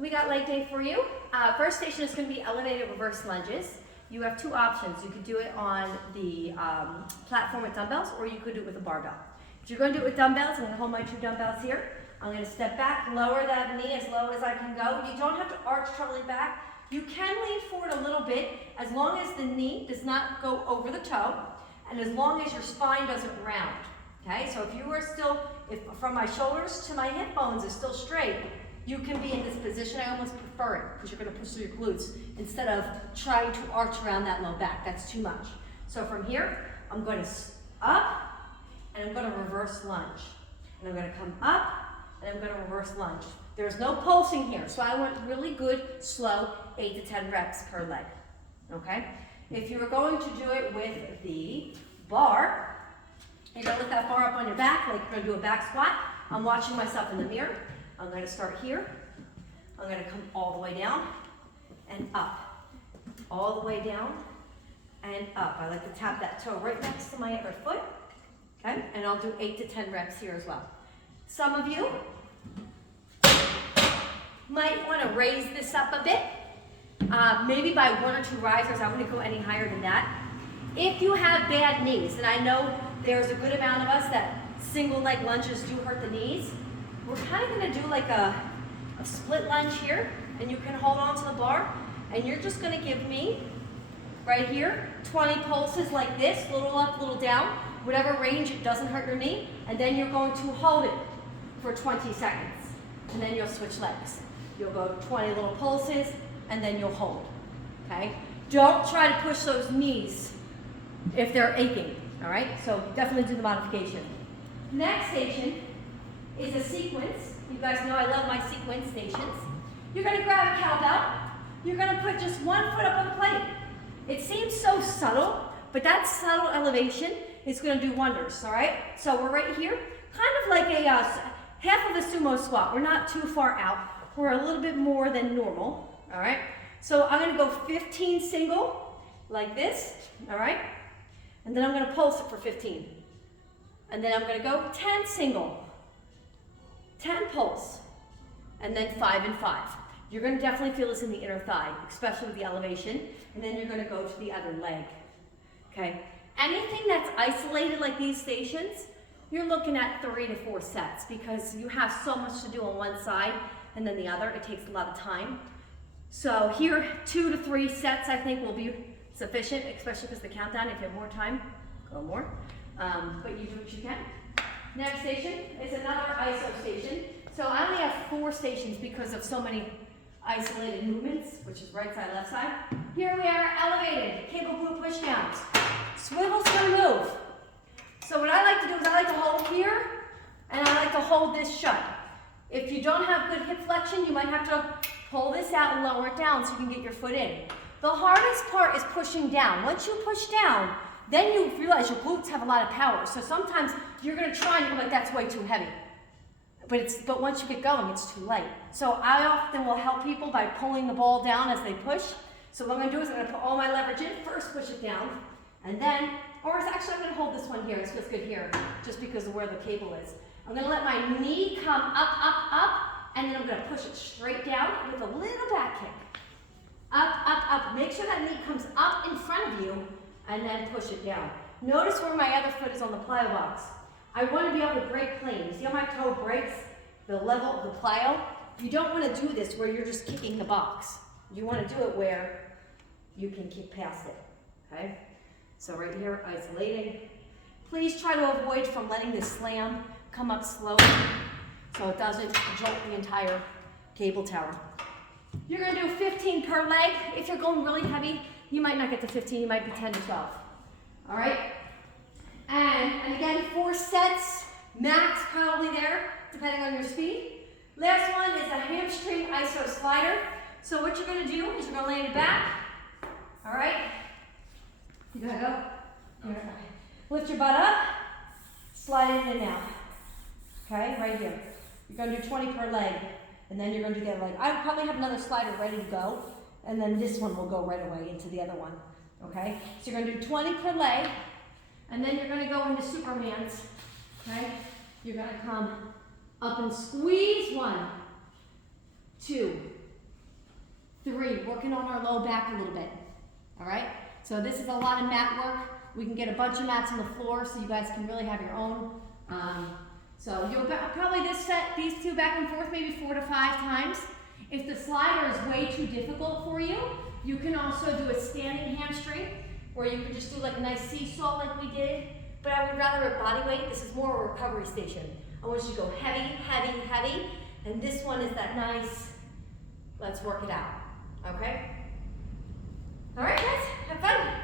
We got leg day for you. First station is going to be elevated reverse lunges. You have two options. You could do it on the platform with dumbbells, or you could do it with a barbell. If you're going to do it with dumbbells, I'm going to hold my two dumbbells here. I'm going to step back, lower that knee as low as I can go. You don't have to arch totally back. You can lean forward a little bit as long as the knee does not go over the toe and as long as your spine doesn't round. Okay, so if you are still, if from my shoulders to my hip bones is still straight, you can be in this position. I almost prefer it because you're going to push through your glutes instead of trying to arch around that low back. That's too much. So from here, I'm going to up and I'm going to reverse lunge. And I'm going to come up and I'm going to reverse lunge. There's no pulsing here, so I want really good, slow 8 to 10 reps per leg. Okay? If you were going to do it with the bar, you're going to lift that bar up on your back like you're going to do a back squat. I'm watching myself in the mirror. I'm going to start here. I'm going to come all the way down and up. All the way down and up. I like to tap that toe right next to my other foot. Okay? And I'll do 8 to 10 reps here as well. Some of you might want to raise this up a bit. Maybe by 1 or 2 risers. I wouldn't go any higher than that. If you have bad knees, and I know there's a good amount of us that single leg lunges do hurt the knees, we're kind of going to do like a split lunge here, and you can hold on to the bar, and you're just going to give me, right here, 20 pulses like this, little up, little down, whatever range it doesn't hurt your knee, and then you're going to hold it for 20 seconds, and then you'll switch legs. You'll go 20 little pulses, and then you'll hold, okay? Don't try to push those knees if they're aching, all right? So definitely do the modification. Next station is a sequence. You guys know I love my sequence stations. You're gonna grab a cowbell. You're gonna put just one foot up on the plate. It seems so subtle, but that subtle elevation is gonna do wonders, all right? So we're right here, kind of like a half of a sumo squat. We're not too far out. We're a little bit more than normal, all right? So I'm gonna go 15 single, like this, all right? And then I'm gonna pulse it for 15. And then I'm gonna go 10 single, 10 pulse, and then 5 and 5. You're gonna definitely feel this in the inner thigh, especially with the elevation, and then you're gonna go to the other leg, okay? Anything that's isolated like these stations, you're looking at 3 to 4 sets because you have so much to do on one side and then the other. It takes a lot of time. So here, 2 to 3 sets I think will be sufficient, especially because the countdown, if you have more time, go more. But you do what you can. Next station is another iso station. So I only have 4 stations because of so many isolated movements, which is right side, left side. Here we are, elevated, cable glute push downs. Swivel's gonna move. So what I like to do is I like to hold here, and I like to hold this shut. If you don't have good hip flexion, you might have to pull this out and lower it down so you can get your foot in. The hardest part is pushing down. Once you push down, then you realize your glutes have a lot of power. So sometimes you're gonna try and you're like, that's way too heavy. But once you get going, it's too light. So I often will help people by pulling the ball down as they push. So what I'm gonna do is I'm gonna put all my leverage in, first push it down, and then, or it's actually I'm gonna hold this one here, it feels good here, just because of where the cable is. I'm gonna let my knee come up, and then I'm gonna push it straight down with a little back kick. Up. Make sure that knee comes up in front of you, and then push it down. Notice where my other foot is on the plyo box. I want to be able to break plane. You see how my toe breaks the level of the plyo? You don't want to do this where you're just kicking the box. You want to do it where you can kick past it, okay? So right here, isolating. Please try to avoid from letting this slam come up slowly so it doesn't jolt the entire cable tower. You're going to do 15 per leg. If you're going really heavy, you might not get to 15, you might be 10 to 12. All right? And again, 4 sets, max probably there, depending on your speed. Last one is a hamstring iso slider. So what you're going to do is you're going to lay it back. All right? You gotta go. You're gonna lift your butt up, slide it in and out. Okay, right here. You're gonna do 20 per leg, and then you're gonna do the other leg. I probably have another slider ready to go, and then this one will go right away into the other one. Okay, so you're gonna do 20 per leg, and then you're gonna go into Superman's. Okay, you're gonna come up and squeeze 1, 2, 3, working on our low back a little bit. All right? So this is a lot of mat work. We can get a bunch of mats on the floor so you guys can really have your own. So you'll probably just set these two back and forth maybe 4 to 5 times. If the slider is way too difficult for you, you can also do a standing hamstring where you can just do like a nice seesaw like we did. But I would rather a body weight. This is more a recovery station. I want you to go heavy, heavy, heavy. And this one is that nice, let's work it out. Okay? All right, guys, have fun.